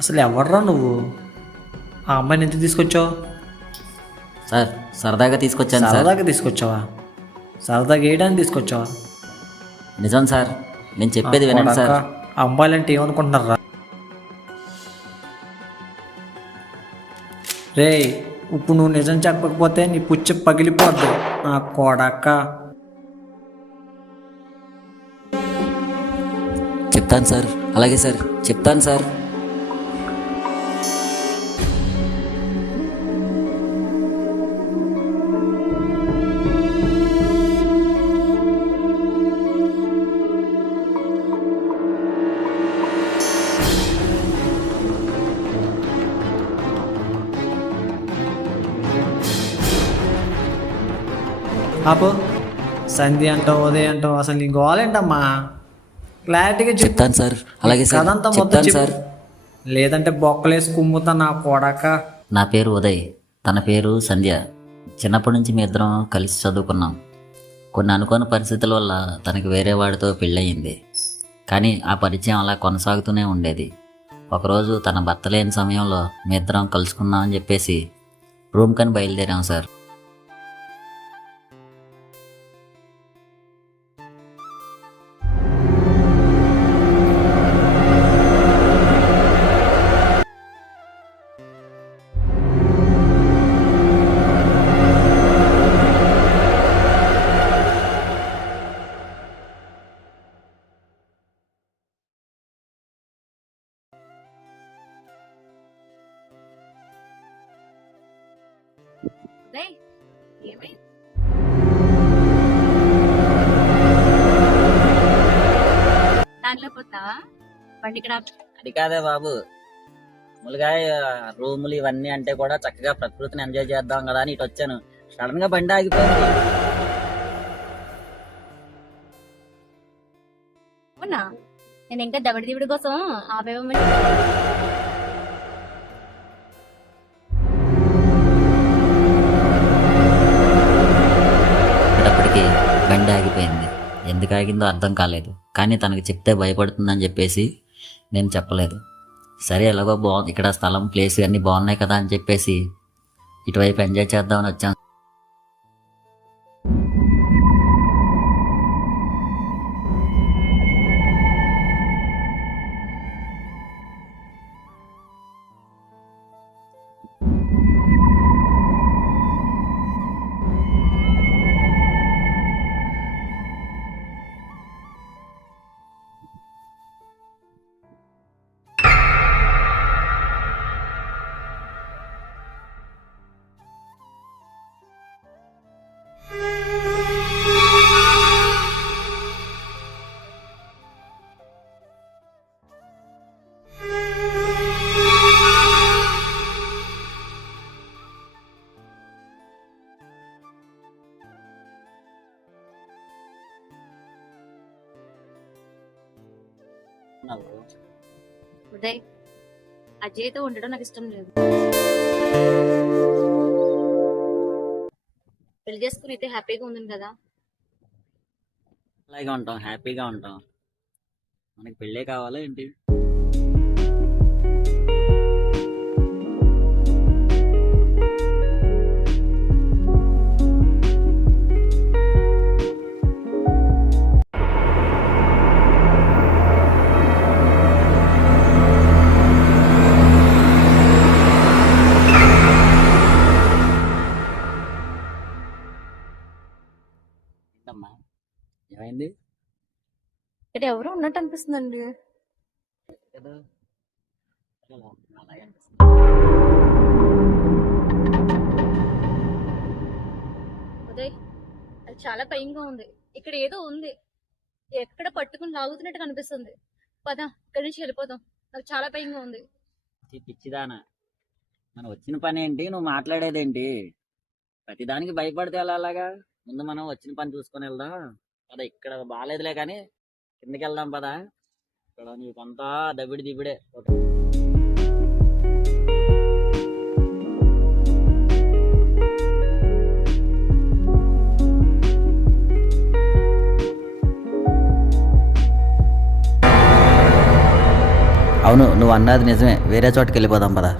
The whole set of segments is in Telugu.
అసలు ఎవర్రా నువ్వు? ఆ అమ్మాయిని ఎందుకు తీసుకొచ్చావు? సార్ సరదాగా తీసుకొచ్చాను సార్. సరదాగా తీసుకొచ్చావా? సరదాగా వేయడానికి తీసుకొచ్చావా? నిజం సార్, నేను చెప్పేది వినండి సార్. ఆ అమ్మాయిలంటే ఏమనుకుంటున్నారా? రే, ఇప్పుడు నువ్వు నిజం చెప్పకపోతే నీ పుచ్చి పగిలిపోద్ది నా కొడక. చెప్తాను సార్, అలాగే సార్, చెప్తాను సార్. ఆపు. సంధ్య అంటావు, ఉదయం అంటావు, అసలు నీ గోలేంటమ్మా? క్లారిటీగా చెప్తాను సార్, అలాగే సార్, కదంతా మొత్తం చెప్తాను చెప్పు. సార్. లేదంటే బొక్కలేసి కుమ్ముతా నా కొడక. నా పేరు ఉదయ్, తన పేరు సంధ్య. చిన్నప్పటి నుంచి మీ ఇద్దరం కలిసి చదువుకున్నాం. కొన్ని అనుకోని పరిస్థితుల వల్ల తనకి వేరే వాడితో పెళ్ళయింది. కానీ ఆ పరిచయం అలా కొనసాగుతూనే ఉండేది. ఒకరోజు తన భర్త లేని సమయంలో మీ ఇద్దరం కలుసుకుందామని చెప్పేసి రూమ్ కని బయలుదేరాం సార్. దాంట్లో పోతావా? బండి ఇక్కడ అది కాదే బాబు, మామూలుగా రూములు ఇవన్నీ అంటే కూడా చక్కగా ప్రకృతిని ఎంజాయ్ చేద్దాం కదా అని ఇటు వచ్చాను. సడన్ గా బండి ఆగిపోయింది. అవునా? నేను ఇంకా దవడి దివిడి కోసం ఆపేవమని. అప్పటికి బండి ఆగిపోయింది. ఎందుకు ఆగిందో అర్థం కాలేదు. కానీ తనకి చెప్తే భయపడుతుందని చెప్పేసి నేను చెప్పలేదు. సరే ఎలాగో బాగుంది, ఇక్కడ స్థలం ప్లేస్ అన్నీ బాగున్నాయి కదా అని చెప్పేసి ఇటువైపు ఎంజాయ్ చేద్దామని వచ్చాను. ఉదయ్, అజయ్తో ఉండడం నాకు ఇష్టం లేదు. పెళ్లి చేసుకుని అయితే హ్యాపీగా ఉంది కదా. అలాగే ఉంటాం, హ్యాపీగా ఉంటాం. మనకి పెళ్ళే కావాలా ఏంటి? ఏమైంది? ఇక్కడ ఎవరు ఉన్నట్టు అనిపిస్తుందండి. ఉదయ్, అది చాలా భయంగా ఉంది. ఇక్కడ ఏదో ఉంది, ఎక్కడ పట్టుకుని లాగుతున్నట్టు కనిపిస్తుంది. పద, ఇక్కడి నుంచి వెళ్ళిపోదాం. నాకు చాలా భయంగా ఉంది. పిచ్చిదానా, మనం వచ్చిన పని ఏంటి, నువ్వు మాట్లాడేదేంటి? ప్రతిదానికి భయపడితే ఎలా? అలాగా ముందు మనం వచ్చిన పని చూసుకొని వెళ్దాం పద. ఇక్కడ బాగాలేదులే కానీ కిందకి వెళ్దాం పద. ఇక్కడ నీకంతా దబిడి దిబిడే. అవును, నువ్వు అన్నది నిజమే. వేరే చోటుకి వెళ్ళిపోదాం పదా.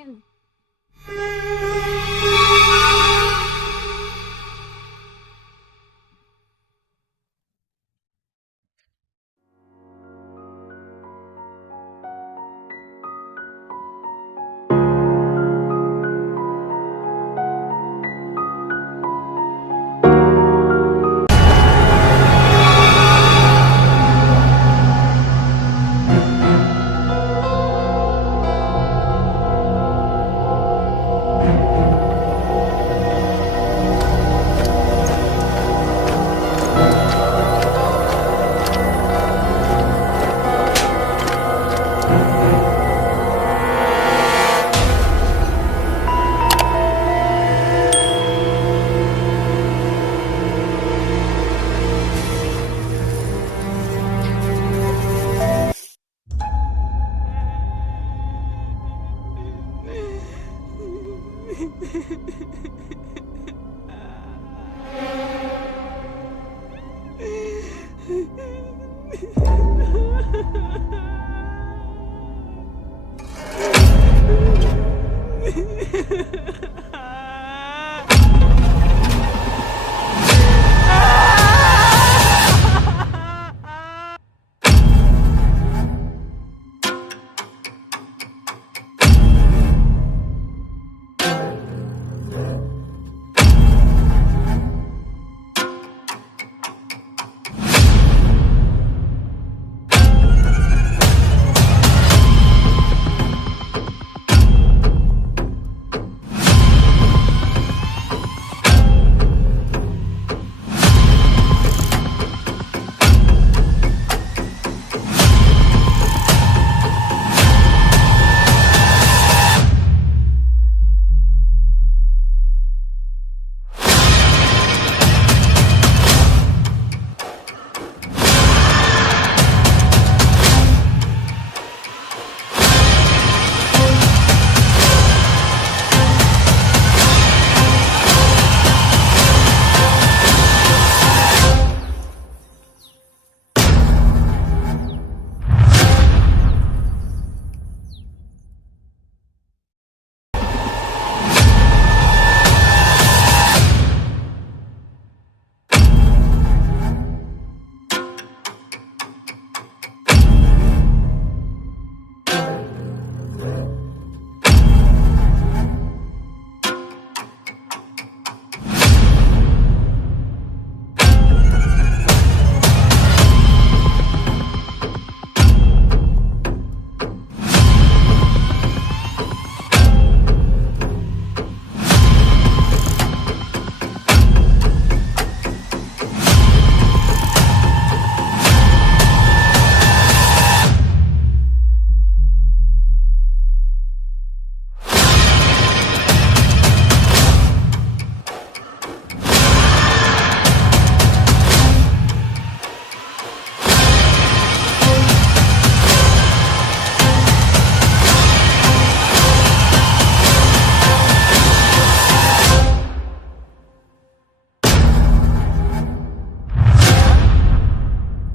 ఏం?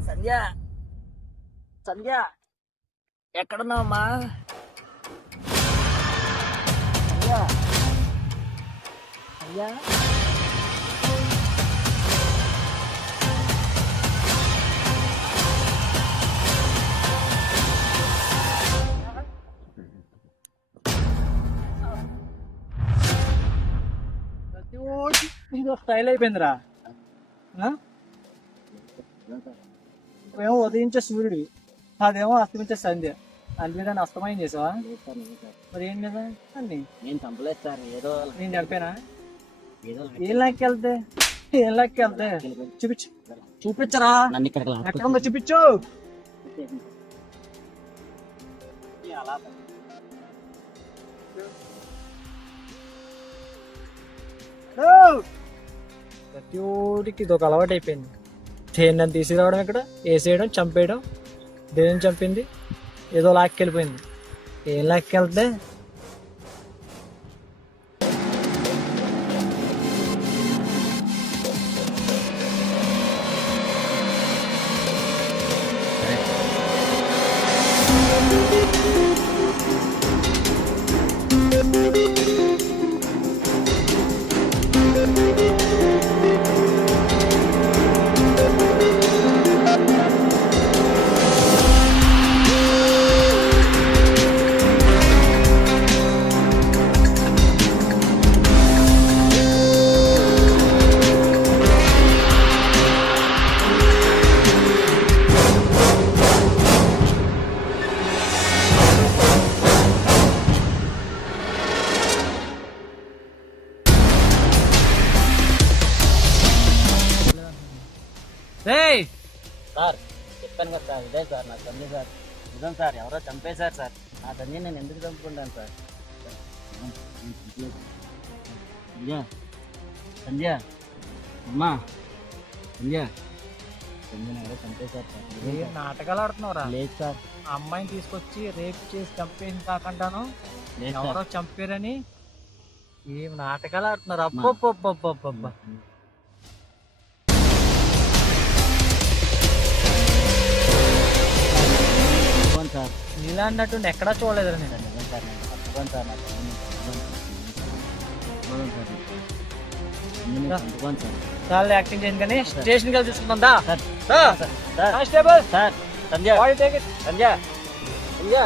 సంధ్య, సంధ్య, ఎక్కడున్నావమ్మా? సంధ్య, సంధ్య. ప్రతి ఓటి ఇది స్టైల్ అయిపోయిందిరా. మేము ఉదయించే సూర్యుడు, అదేమో అస్తమించే సంధ్య. అన్ని అస్తమయం చేసావా? మరి ఏం కదా అన్ని నేను చంపలేదు సార్, ఏదో నేను చంపానా? ఏం లాక్కెళ్తే ఏం లాక్కెళ్తే చూపించు, చూపించరా? నన్ను ఇక్కడ ఎక్కడ ఉందో చూపించు. ప్రతి ఓడికి ఇది ఒక అలవాటు అయిపోయింది. దేన్ని తీసుకురావడం, ఇక్కడ వేసేయడం, చంపేయడం. దేని చంపింది, ఏదో లాక్కెళ్ళిపోయింది. ఏం లెక్కెళ్తే సార్ చెప్పాను కదా సార్, ఇదే సార్ నా తండ్రి సార్. నిజం సార్, ఎవరో చంపేశారు సార్. నా తండ్రి నేను ఎందుకు చంపుకుంటాను సార్? సంధ్య, సంధ్య, అమ్మా, సంధ్య, సంధ్యను ఎవరో చంపేశారు సార్. నాటకాలు ఆడుతున్నావురా? లేదు సార్. ఆ అమ్మాయిని తీసుకొచ్చి రేప్ చేసి చంపేసి కాకుండాను లేదు ఎవరో సార్. చంపారని ఏం నాటకాలు ఆడుతున్నారు? అబ్బబ్బబ్బబ్బబ్బ. చంపుకోను సార్. నీలాంటి ఎక్కడా చూడలేదురా నేను. నిజం సార్, నేను చంపుకోను సార్. నా తండ్రిని చంపుకోను సార్. తండ్రిని చంపుకోను సార్. చాలా యాక్టింగ్ చేయండి కానీ స్టేషన్కి వెళ్ళి చూసుకుందాం దా. సార్, దా. Sir, constable sir, Sandhya, body take it. Sandhya, Sandhya,